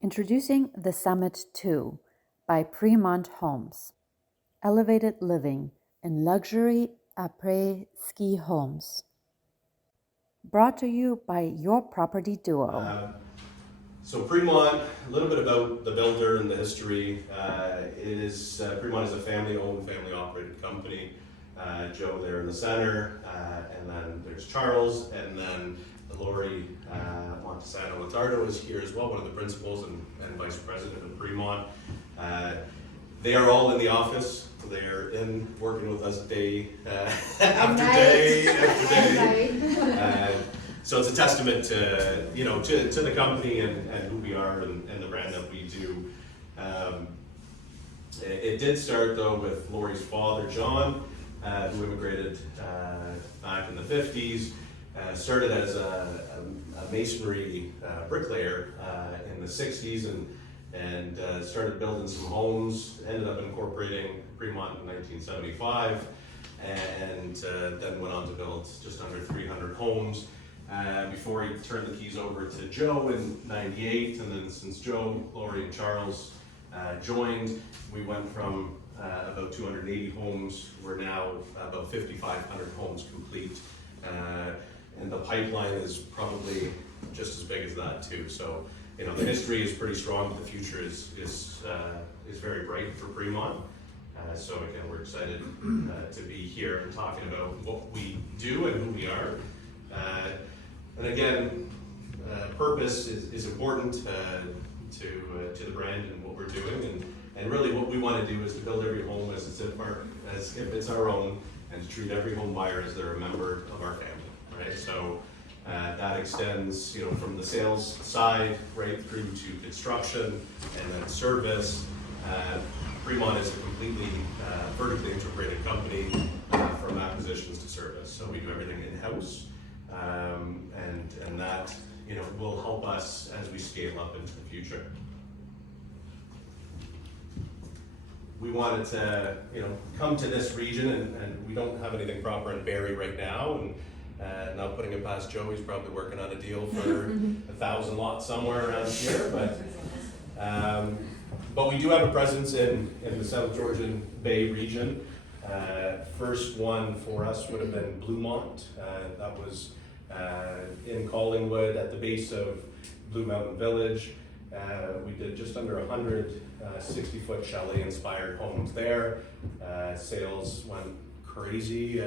Introducing the Summit 2 by Primont Homes. Elevated living in luxury APRÈS-SKI homes. Brought to you by your property duo. So Primont, a little bit about the builder and the history. Primont is a family-owned, family-operated company. Joe there in the center, and then there's Charles, and then Lori Montesano-Latardo is here as well, one of the principals and vice president of Primont. They are all in the office. They're in working with us day after day after day. So it's a testament to to the company and who we are and the brand that we do. It did start though with Lori's father, John, who immigrated back in the 50s. Started as a masonry bricklayer in the 60s and started building some homes. Ended up incorporating Primont in 1975 and then went on to build just under 300 homes before he turned the keys over to Joe in 98. And then since Joe, Lori, and Charles joined, we went from about 280 homes. We're now about 5,500 homes complete. And the pipeline is probably just as big as that too. So, the history is pretty strong, but the future is very bright for Primont. So again, we're excited to be here and talking about what we do and who we are. And again, purpose is important to the brand and what we're doing. And really what we want to do is to build every home as if it's our own, and to treat every home buyer as they're a member of our family. Right, so that extends, from the sales side right through to construction and then service. Primont is a completely vertically integrated company from acquisitions to service. So we do everything in-house, and that will help us as we scale up into the future. We wanted to come to this region, and we don't have anything proper in Barrie right now. And not putting it past Joe, he's probably working on a deal for 1,000 lots somewhere around here. But we do have a presence in the South Georgian Bay region. First one for us would have been Bluemont. That was in Collingwood at the base of Blue Mountain Village. We did just under 100 60-foot chalet-inspired homes there. Sales went crazy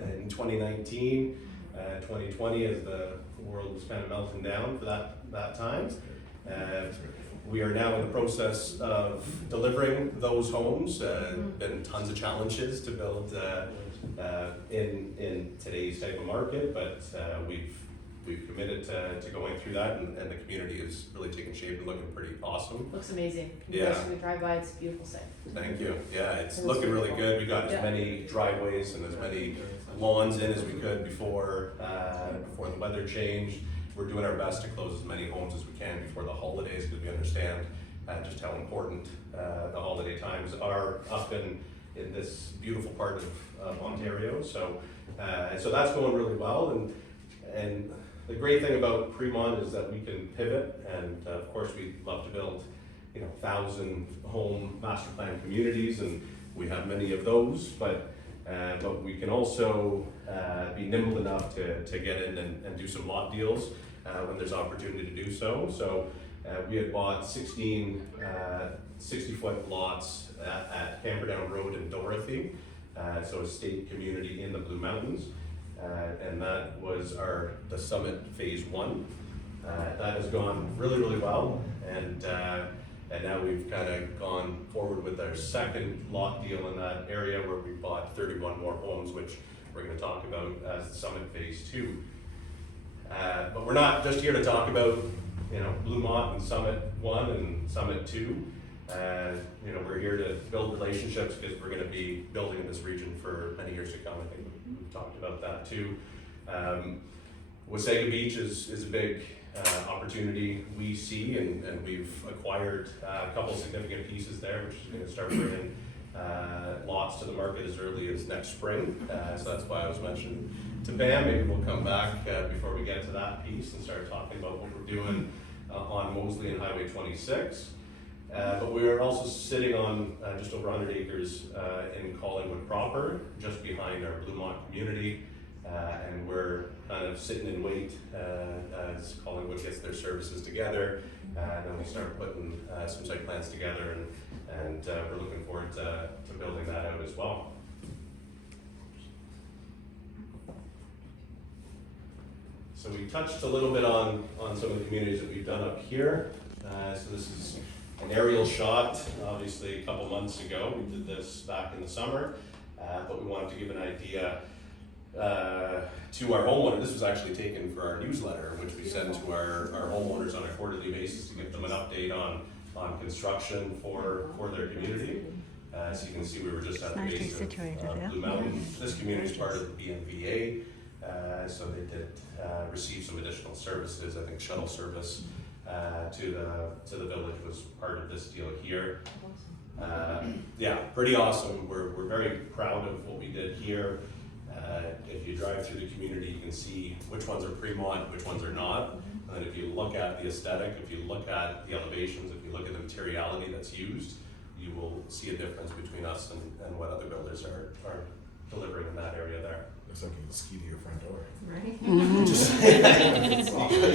in 2019, 2020 as the world was kind of melting down for that time. We are now in the process of delivering those homes. Been tons of challenges to build in today's type of market, but we've committed to going through that, and the community is really taking shape and looking pretty awesome. Looks amazing. Yeah. We drive by, it's a beautiful sight. Thank you. Yeah, it's looking really good. We got as many driveways and as many lawns in as we could before the weather changed. We're doing our best to close as many homes as we can before the holidays, because we understand just how important the holiday times are up in this beautiful part of Ontario. So that's going really well, and the great thing about Primont is that we can pivot, and of course we love to build 1,000 home master plan communities, and we have many of those, but we can also be nimble enough to get in and do some lot deals when there's opportunity to do so. So we had bought 16 60-foot lots at Camperdown Road in Dorothy, so a state community in the Blue Mountains. And that was the Summit Phase 1. That has gone really, really well, and now we've kind of gone forward with our second lot deal in that area, where we bought 31 more homes, which we're going to talk about as the Summit Phase 2. But we're not just here to talk about Bluemont and Summit 1 and Summit 2. We're here to build relationships, because we're going to be building in this region for many years to come. I think we've talked about that too. Wasaga Beach is a big opportunity we see, and we've acquired a couple significant pieces there, which is going to start bringing lots to the market as early as next spring. So that's why I was mentioning to Pam, maybe we'll come back before we get to that piece and start talking about what we're doing on Moseley and Highway 26. But we are also sitting on just over 100 acres in Collingwood proper, just behind our Primont community. And we're kind of sitting in wait as Collingwood gets their services together. And then we start putting some site plans together, and we're looking forward to building that out as well. So we touched a little bit on some of the communities that we've done up here. So this is an aerial shot, obviously a couple months ago. We did this back in the summer, but we wanted to give an idea to our homeowner. This was actually taken for our newsletter, which we send to our homeowners on a quarterly basis to give them an update on construction for their community. So you can see we were just at the base of Blue Mountain. This community is part of the BMVA, so they did receive some additional services. I think shuttle service to the village was part of this deal here. Yeah, pretty awesome. We're very proud of what we did here. If you drive through the community, you can see which ones are Primont, which ones are not. And then if you look at the aesthetic, if you look at the elevations, if you look at the materiality that's used, you will see a difference between us and what other builders are delivering in that area there. Looks like you can ski to your front door. Right?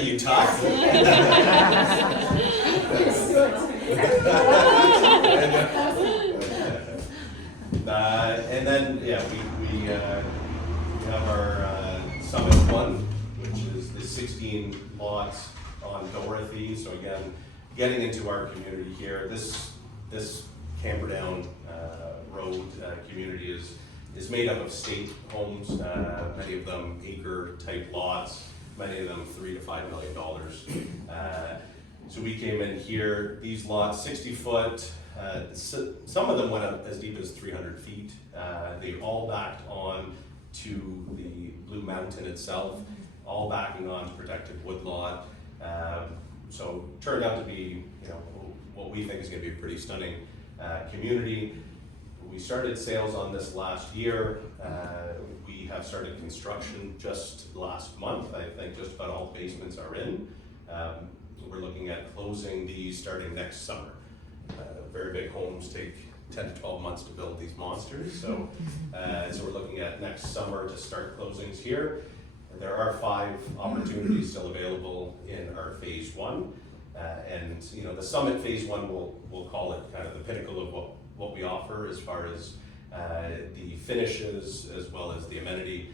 You talk. And then, yeah, we have our Summit 1, which is the 16 lots on Dorothy. So again, getting into our community here, this Camperdown Road community is made up of state homes, many of them acre type lots, many of them $3 to $5 million. So we came in here, these lots, 60 foot, some of them went up as deep as 300 feet. They all backed on to the Blue Mountain itself, all backing on to protected woodlot. So turned out to be, what we think is going to be a pretty stunning community. We started sales on this last year. We have started construction just last month. I think just about all basements are in. We're looking at closing these starting next summer. Very big homes take 10 to 12 months to build these monsters. So we're looking at next summer to start closings here. There are 5 opportunities still available in our phase 1. And the Summit phase 1, we'll call it kind of the pinnacle of what we offer as far as the finishes as well as the amenity.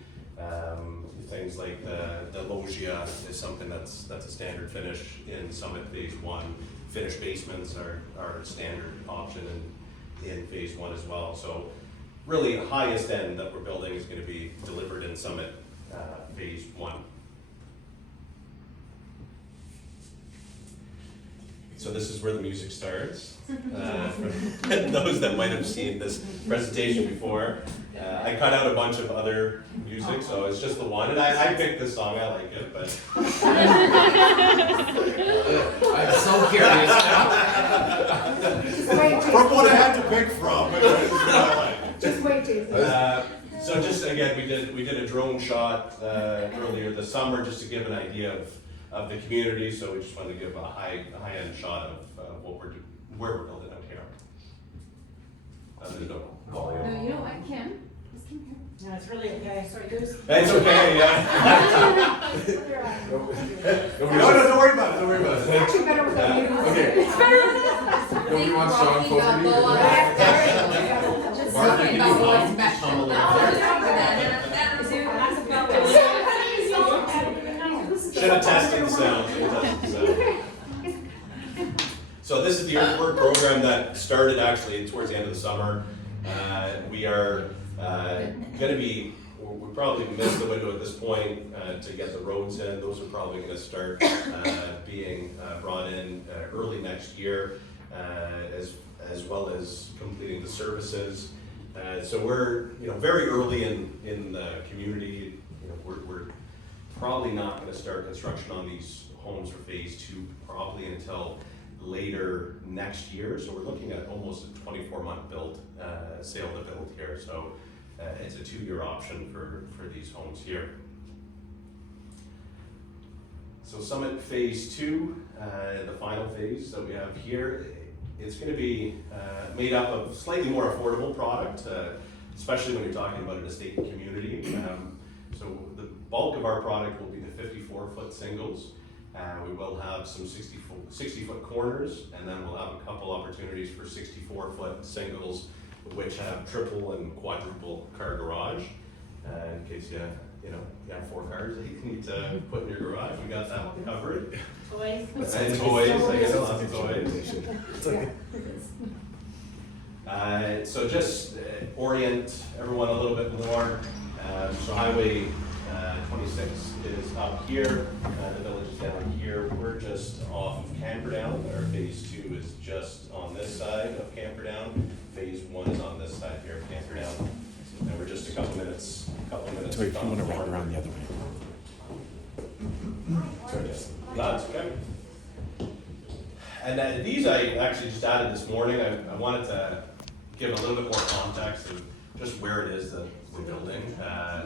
Things like the loggia is something that's a standard finish in Summit phase 1. Finished basements are a standard option in phase 1 as well. So really the highest end that we're building is going to be delivered in Summit phase 1. So this is where the music starts. For those that might have seen this presentation before, I cut out a bunch of other music, so it's just the one. And I picked this song, I like it, but... I'm so curious now. From what I had to pick from, it was what I like. Just wait, Jason. So just again, we did a drone shot earlier this summer just to give an idea of the community. So we just wanted to give a high-end shot of where we're building out here. There's no volume. No, you know what, Kim? Is Kim here? No, it's really okay. Sorry, there's. It's okay, yeah. No, don't worry about it, don't worry about it. Actually better with the Yeah. music. Okay. It's better. Nobody wants Sean Fogarty? Just Mark, talking can you about what's hum? special. Hum a little Should have tested the sound. So this is the earthwork program that started actually towards the end of the summer. We are going to be, we probably missed the window at this point to get the roads in. Those are probably going to start being brought in early next year, as well as completing the services. So we're very early in the community. We're probably not going to start construction on these homes for phase 2 probably until later next year. So we're looking at almost a 24-month build, sale to build here. So it's a 2-year option for these homes here. So Summit Phase 2, the final phase that we have here, it's going to be made up of slightly more affordable product, especially when you're talking about an estate and community. So the bulk of our product will be the 54-foot singles. We will have some 60-foot corners, and then we'll have a couple opportunities for 64-foot singles, which have triple and quadruple car garage. In case you have 4 cars that you need to put in your garage, we got that covered. Toys. And toys, I guess lots of toys. So just orient everyone a little bit more. So Highway 26 is up here, the village is down here. We're just off of Camperdown. Our phase 2 is just on this side of Camperdown. Phase 1 is on this side here of Camperdown. And we're just a couple minutes. Sorry, if you want to wrap around the other way. That's okay. And these I actually just added this morning. I wanted to give a little bit more context of just where it is that we're building.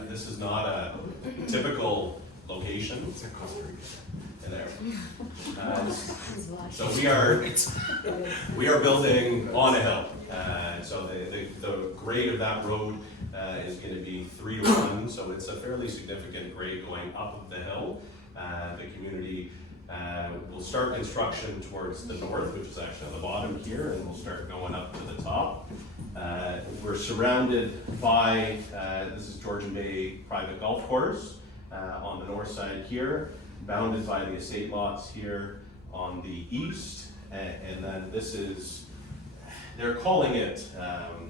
This is not a typical location. In there. So we are building on a hill. So the grade of that road is going to be 3 to 1. So it's a fairly significant grade going up the hill. The community will start construction towards the north, which is actually on the bottom here, and we'll start going up to the top. We're surrounded by, this is Georgian Bay private golf course on the north side here, bounded by the estate lots here on the east, and then this is, they're calling it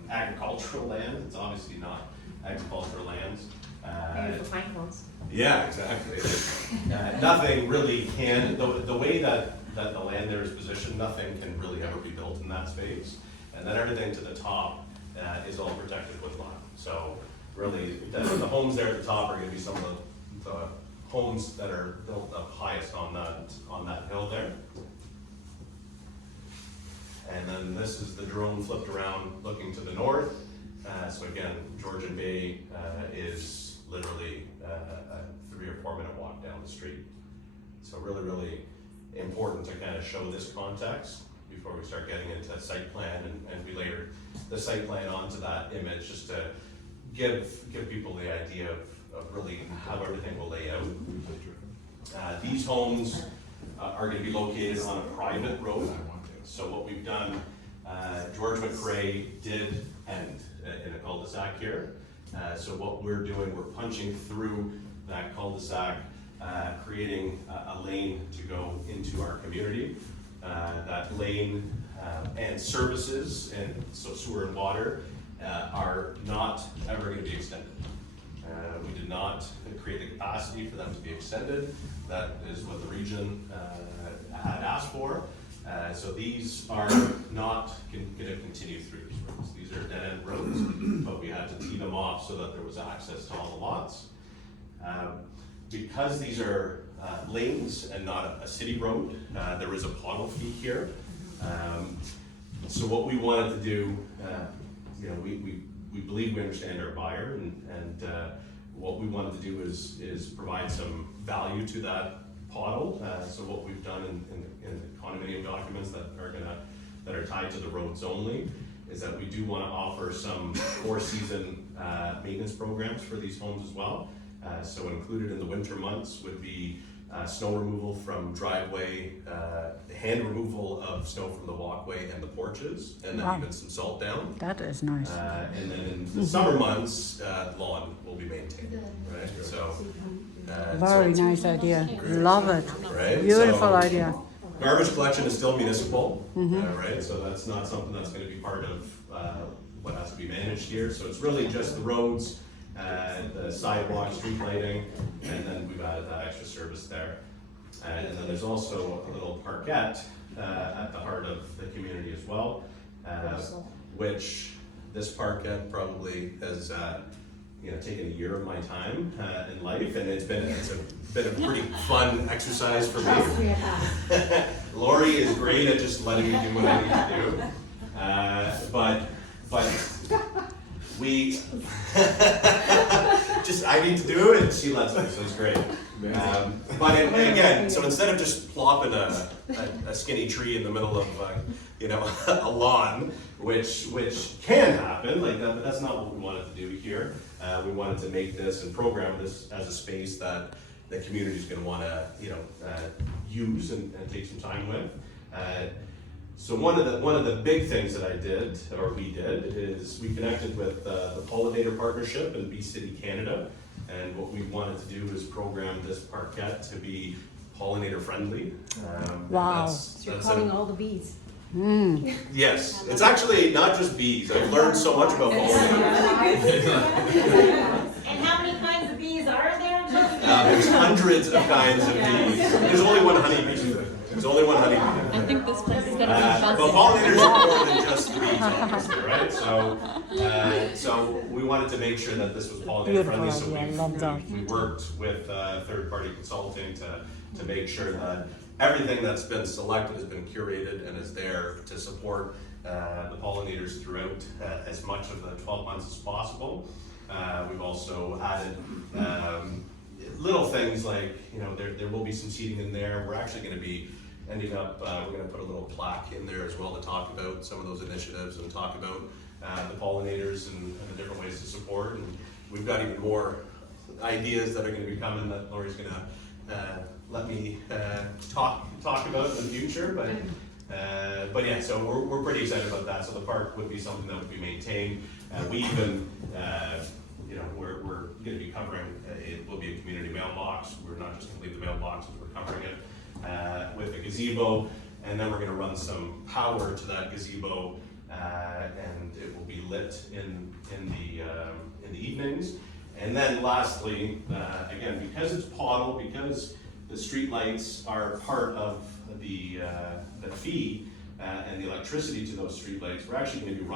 agricultural land. It's obviously not agricultural land. Beautiful pine cones. Yeah, exactly. Nothing really can, the way that the land there is positioned, nothing can really ever be built in that space. And then everything to the top is all protected with lime. So really, the homes there at the top are going to be some of the homes that are built up highest on that hill there. And then this is the drone flipped around looking to the north. So again, Georgian Bay is literally a 3 or 4 minute walk down the street. So really, really important to kind of show this context before we start getting into site plan, and we layer the site plan onto that image just to give people the idea of really how everything will lay out. These homes are going to be located on a private road. So what we've done, George McRae did end in a cul-de-sac here. So what we're doing, we're punching through that cul-de-sac, creating a lane to go into our community. That lane and services, and so sewer and water, are not ever going to be extended. We did not create the capacity for them to be extended. That is what the region had asked for. So these are not going to continue through these roads. These are dead-end roads, but we had to tee them off so that there was access to all the lots. Because these are lanes and not a city road, there is a pottle fee here. So what we wanted to do, we believe we understand our buyer, and what we wanted to do is provide some value to that pottle. So what we've done in the condominium documents that are tied to the roads only is that we do want to offer some 4-season maintenance programs for these homes as well. So included in the winter months would be snow removal from driveway, hand removal of snow from the walkway and the porches, and then even some salt down. That is nice. And then in the summer months, lawn will be maintained, right? So, Very nice idea. Love it. Right? Beautiful So, idea. Garbage collection is still municipal, right? So that's not something that's going to be part of what has to be managed here. So it's really just the roads, the sidewalk, street lighting, and then we've added that extra service there. And then there's also a little parkette at the heart of the community as well, which this parkette probably has taken a year of my time in life, and it's been a pretty fun exercise for me. Lori is great at just letting me do what I need to do, but we just I need to do it, and she lets me, so it's great. But again, so instead of just plopping a skinny tree in the middle of a lawn, which can happen, like that, but that's not what we wanted to do here. We wanted to make this and program this as a space that the community is going to want to use and take some time with. So one of the big things that we did, is we connected with the Pollinator Partnership in Bee City, Canada, and what we wanted to do is program this parquet to be pollinator friendly. Wow. So you're calling all the bees. Yes, it's actually not just bees. I've learned so much about pollinators. And how many kinds of bees are there? There's hundreds of kinds of bees. There's only one honeybee. There's only one honeybee. I think this place is gonna be But buzzing. pollinators are more than just the bees, obviously, right? So we wanted to make sure that this was pollinator friendly. So Beautiful idea. I love that. we worked with third-party consulting to make sure that everything that's been selected has been curated and is there to support the pollinators throughout as much of the 12 months as possible. We've also added little things like, there will be some seating in there. We're actually going to be ending up, we're going to put a little plaque in there as well to talk about some of those initiatives and talk about the pollinators and the different ways to support. And we've got even more ideas that are going to be coming that Lori's going to let me talk about in the future. But yeah, so we're pretty excited about that. So the park would be something that would be maintained. We even, we're going to be covering, it will be a community mailbox. We're not just going to leave the mailboxes, we're covering it with a gazebo, and then we're going to run some power to that gazebo, and it will be lit in the evenings. And then lastly, again, because it's Pottle, because the street lights are part of the fee and the electricity to those street lights, we're actually going to be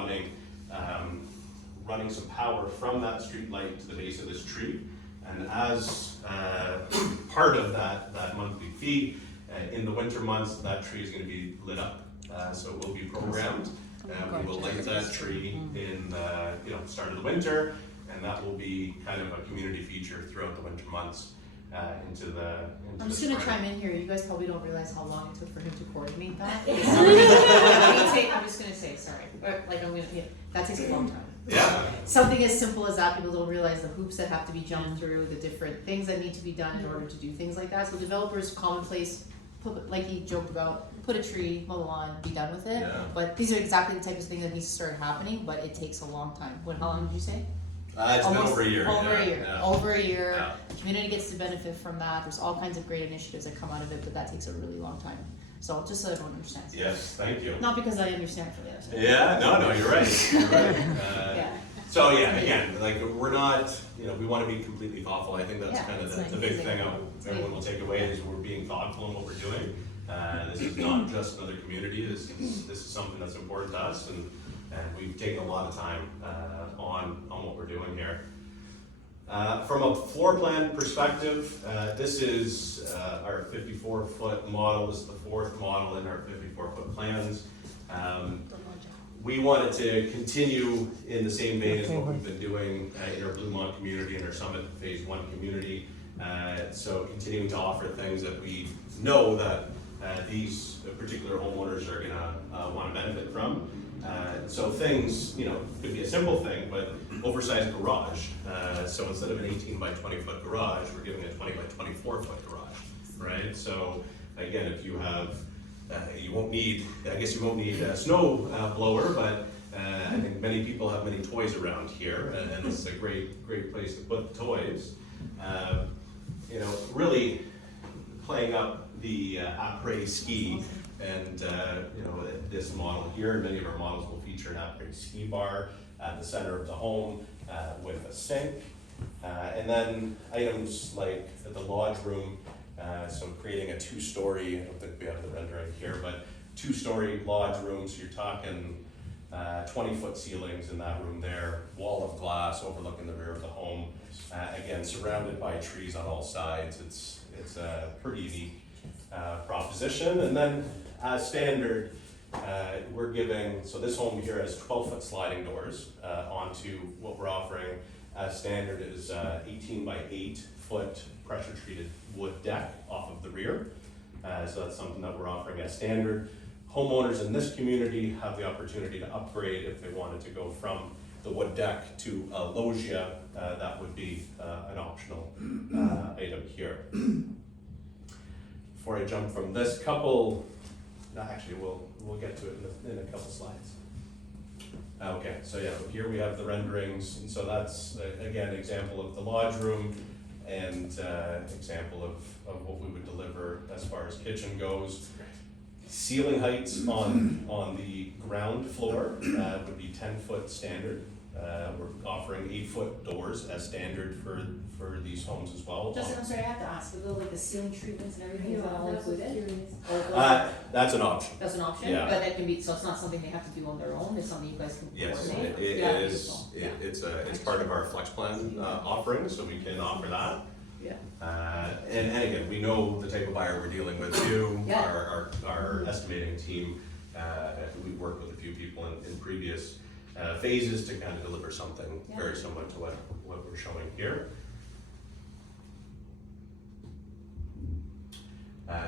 running some power from that street light to the base of this tree. And as part of that monthly fee, in the winter months, that tree is going to be lit up. So it will be programmed. We will light that tree in the start of the winter, and that will be kind of a community feature throughout the winter months into the I'm just the gonna spring. chime in here. You guys probably don't realize how long it took for him to coordinate that. I'm just gonna say, sorry, that takes a long time. Yeah. Something as simple as that, people don't realize the hoops that have to be jumped through, the different things that need to be done in order to do things like that. So developers, commonplace, like he joked about, put a tree, mow the lawn, be done with it. Yeah. But these are exactly the type of thing that needs to start happening, but it takes a long time. How long did you say? It's been over a year. Over yeah, a year. yeah. Over a year. Yeah. The community gets to benefit from that. There's all kinds of great initiatives that come out of it, but that takes a really long time. So just so everyone understands. Yes, thank you. Not because I understand for the other side. Yeah, no, you're right. You're right. Yeah. So yeah, again, like we're not, we want to be completely thoughtful. I think that's Yeah, kind of it's the not big easy. thing It's everyone will take away is we're being thoughtful in what we're doing. This is not just another community. This is something that's important to us, and we've taken a lot of time on what we're doing here. From a floor plan perspective, this is our 54-foot model. This is the fourth model in our 54-foot plans. We wanted to continue in the same vein as what we've been doing in our Bluemont community and our Summit Phase 1 community. So continuing to offer things that we know that these particular homeowners are gonna want to benefit from. So things, could be a simple thing, but oversized garage. So instead of an 18 by 20 foot garage, we're giving a 20 by 24 foot garage, right? So again, if you have, you won't need a snow blower, but I think many people have many toys around here, and this is a great place to put the toys. Really playing up the APRÈS-SKI, and this model here, and many of our models will feature an APRÈS-SKI bar at the center of the home with a sink, and then items like the lodge room. So creating a two-story, I don't think we have the rendering here, but two-story lodge room, so you're talking 20-foot ceilings in that room there, wall of glass overlooking the rear of the home. Again, surrounded by trees on all sides. It's a pretty unique proposition. And then as standard, we're giving, so this home here has 12-foot sliding doors onto what we're offering as standard is 18 by 8 foot pressure treated wood deck off of the rear. So that's something that we're offering as standard. Homeowners in this community have the opportunity to upgrade if they wanted to go from the wood deck to a loggia. That would be an optional item here. Before I jump from this couple, actually we'll get to it in a couple slides. Okay, so yeah, here we have the renderings, and so that's again example of the lodge room and example of what we would deliver as far as kitchen goes. Ceiling heights on the ground floor would be 10-foot standard. We're offering 8-foot doors as standard for these homes as well. Justin, I'm sorry, I have to ask, like the ceiling treatments and everything, is that all included? That's an option. That's an option, Yeah. but that can be, so it's not something they have to do on their own, it's something you guys can Yes, coordinate? it Yeah, is. beautiful. Yeah. It's part of our flex plan offering, so we can offer that. Yeah. And again, we know the type of buyer we're dealing with too. Yeah. Our estimating team, we've worked with a few people in previous phases to kind of deliver something very similar to what we're showing here.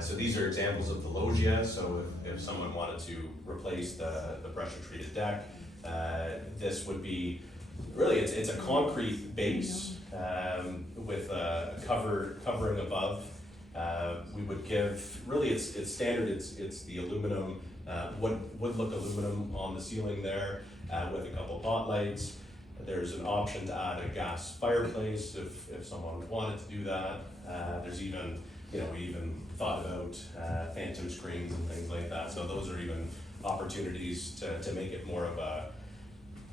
So these are examples of the loggia. So if someone wanted to replace the pressure treated deck, this would be really, it's a concrete base with a covering above. We would give, really it's standard, it's the aluminum, wood look aluminum on the ceiling there with a couple pot lights. There's an option to add a gas fireplace if someone wanted to do that. There's even, we even thought about phantom screens and things like that. So those are even opportunities to make it more of a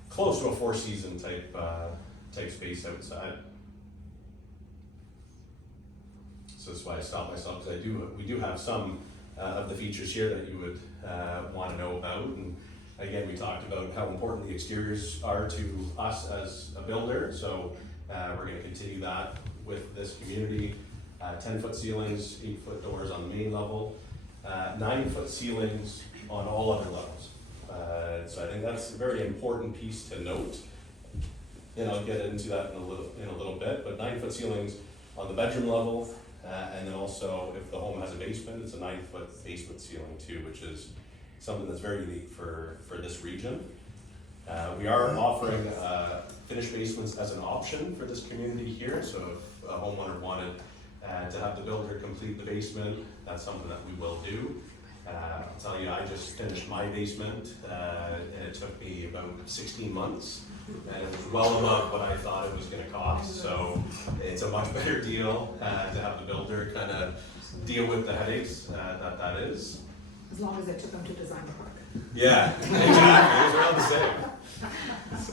close to a four-season type space outside. So that's why I stopped myself, because we do have some of the features here that you would want to know about. And again, we talked about how important the exteriors are to us as a builder. So we're going to continue that with this community. 10-foot ceilings, 8-foot doors on the main level, 9-foot ceilings on all other levels. So I think that's a very important piece to note, and I'll get into that in a little bit. But 9-foot ceilings on the bedroom level, and then also if the home has a basement, it's a 9-foot basement ceiling too, which is something that's very unique for this region. We are offering finished basements as an option for this community here. So if a homeowner wanted to have the builder complete the basement, that's something that we will do. I'll tell you, I just finished my basement, and it took me about 16 months, and it was well above what I thought it was going to cost. So it's a much better deal to have the builder kind of deal with the headaches that is. As long as it took them to design the park. Yeah, exactly. It was around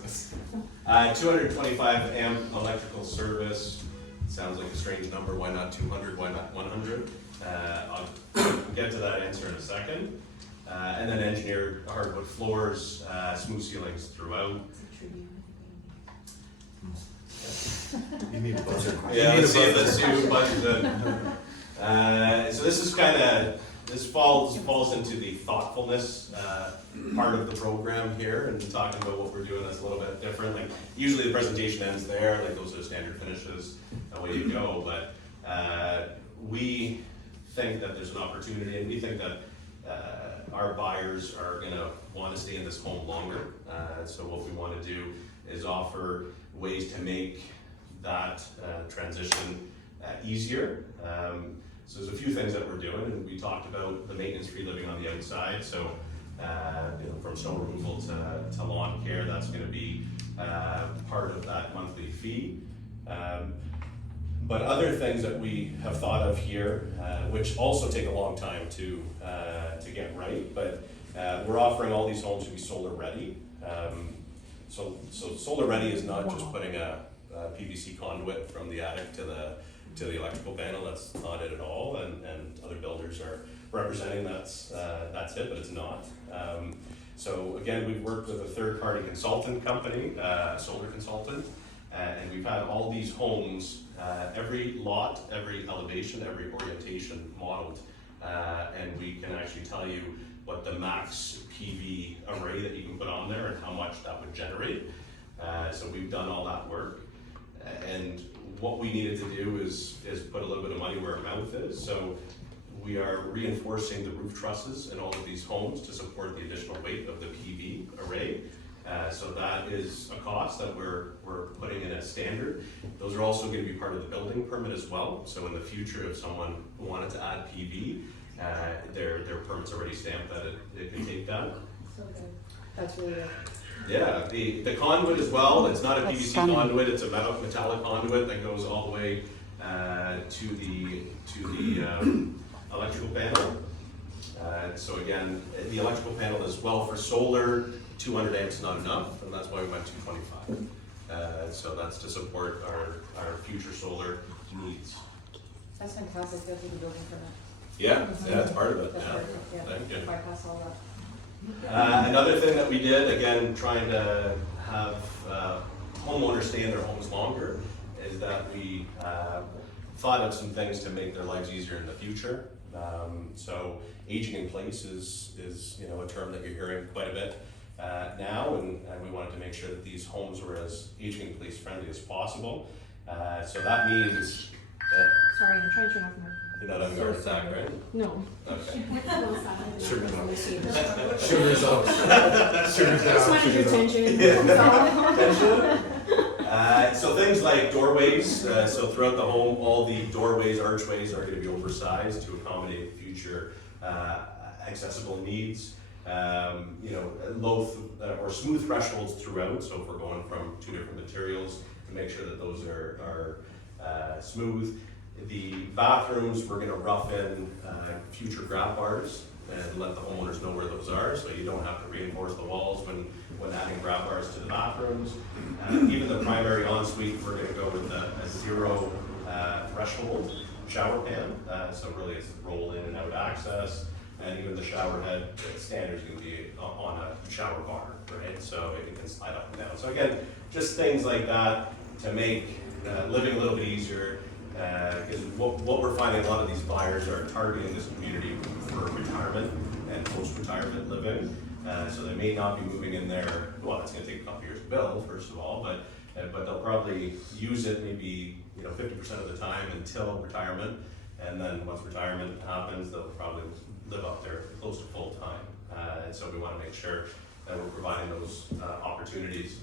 the same. 225 amp electrical service. Sounds like a strange number. Why not 200? Why not 100? I'll get to that answer in a second. And then engineered hardwood floors, smooth ceilings throughout. You need a buzzer. Yeah, let's see who buzzes in. So this is this falls into the thoughtfulness part of the program here, and talking about what we're doing that's a little bit different. Like usually the presentation ends there, like those are standard finishes, away you go. But we think that there's an opportunity, and we think that our buyers are going to want to stay in this home longer. So what we want to do is offer ways to make that transition easier. So there's a few things that we're doing, and we talked about the maintenance-free living on the outside. So from snow removal to lawn care, that's going to be part of that monthly fee. But other things that we have thought of here, which also take a long time to get right, but we're offering all these homes to be solar ready. So solar ready is not just putting a PVC conduit from the attic to the electrical panel. That's not it at all, and other builders are representing that's it, but it's not. So again, we've worked with a third-party consultant company, solar consultant, and we've had all these homes, every lot, every elevation, every orientation modeled, and we can actually tell you what the max PV array that you can put on there and how much that would generate. So we've done all that work. And what we needed to do is put a little bit of money where our mouth is. So we are reinforcing the roof trusses in all of these homes to support the additional weight of the PV array. So that is a cost that we're putting in as standard. Those are also going to be part of the building permit as well. So in the future, if someone wanted to add PV, their permit's already stamped that it can take that. So good. That's really good. Yeah, the conduit as well, it's not a That's PVC stunning. conduit, it's a metallic conduit that goes all the way to the electrical panel. So again, the electrical panel is well for solar, 200 amps is not enough, and that's why we went 225. So that's to support our future solar needs. That's fantastic, go through the building permit. Yeah, that's part of it, That's yeah. part of it, yeah. Thank you. Bypass all that. Another thing that we did, again, trying to have homeowners stay in their homes longer, is that we thought of some things to make their lives easier in the future. So aging in place is a term that you're hearing quite a bit now, and we wanted to make sure that these homes were as aging in place friendly as possible. So that means Sorry, I'm trying to turn off my. you're not having a heart attack, right? No. Okay. Sugar's up. Just Sugar's up. Sugar's down. wanted your Sugar's attention. So things like doorways, so throughout the home, all the doorways, archways are going to be oversized to accommodate future accessible needs. Low or smooth thresholds throughout, so if we're going from two different materials, to make sure that those are smooth. The bathrooms, we're going to rough in future grab bars and let the homeowners know where those are, so you don't have to reinforce the walls when adding grab bars to the bathrooms. Even the primary ensuite, we're going to go with a zero threshold shower pan, so really it's roll in and out access, and even the shower head standard is going to be on a shower bar, right? So it can slide up and down. So again, just things like that to make living a little bit easier. Because what we're finding, a lot of these buyers are targeting this community for retirement and post-retirement living. So they may not be moving in there. Well, it's going to take a couple years to build, first of all, but they'll probably use it maybe 50% of the time until retirement, and then once retirement happens, they'll probably live up there close to full time. And so we want to make sure that we're providing those opportunities.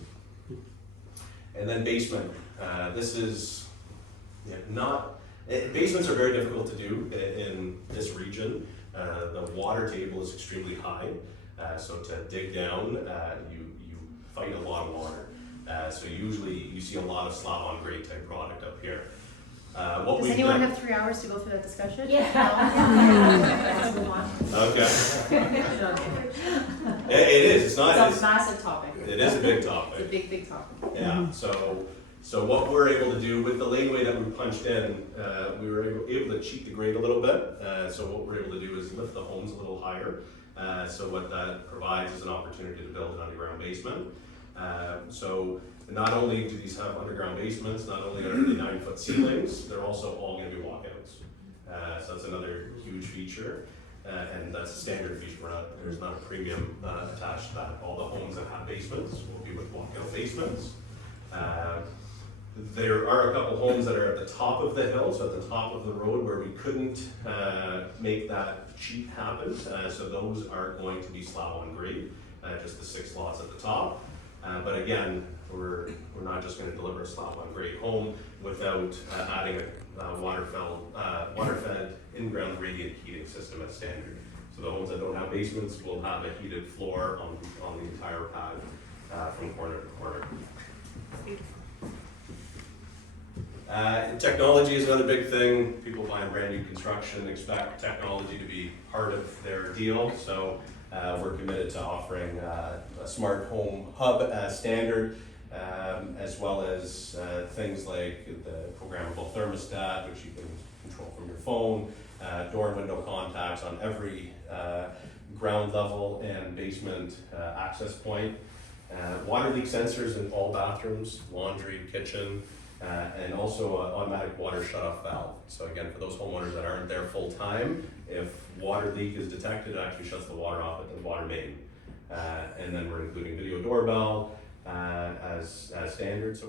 And then basement. This is basements are very difficult to do in this region. The water table is extremely high, so to dig down, you fight a lot of water. So usually you see a lot of slab on grade type product up here. Does anyone have 3 hours to go through that discussion? Let's move on. Okay. It is. It's not. It's a massive topic. It is a big topic. It's a big, big topic. Yeah. So what we're able to do with the laneway that we punched in, we were able to cheat the grade a little bit. So what we're able to do is lift the homes a little higher. So what that provides is an opportunity to build an underground basement. So not only do these have underground basements, not only are they 9-foot ceilings, they're also all going to be walkouts. So that's another huge feature. And that's a standard feature. There's not a premium attached to that. All the homes that have basements will be with walkout basements. There are a couple homes that are at the top of the hill, so at the top of the road, where we couldn't make that cheat happen. So those are going to be slab on grade, just the 6 lots at the top. But again, we're not just going to deliver a slab on grade home without adding a water-fed in-ground radiant heating system as standard. So the homes that don't have basements will have a heated floor on the entire pad from corner to corner. Technology is another big thing. People buying brand new construction expect technology to be part of their deal. So we're committed to offering a smart home hub as standard, as well as things like the programmable thermostat, which you can control from your phone, door and window contacts on every ground level and basement access point, water leak sensors in all bathrooms, laundry, kitchen, and also an automatic water shutoff valve. So again, for those homeowners that aren't there full time, if water leak is detected, it actually shuts the water off at the water main. And then we're including video doorbell as standard. So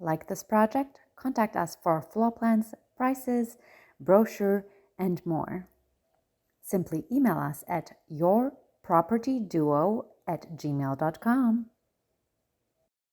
Like this project? Contact us for floor plans, prices, brochure, and more. Simply email us at yourpropertyduo@gmail.com.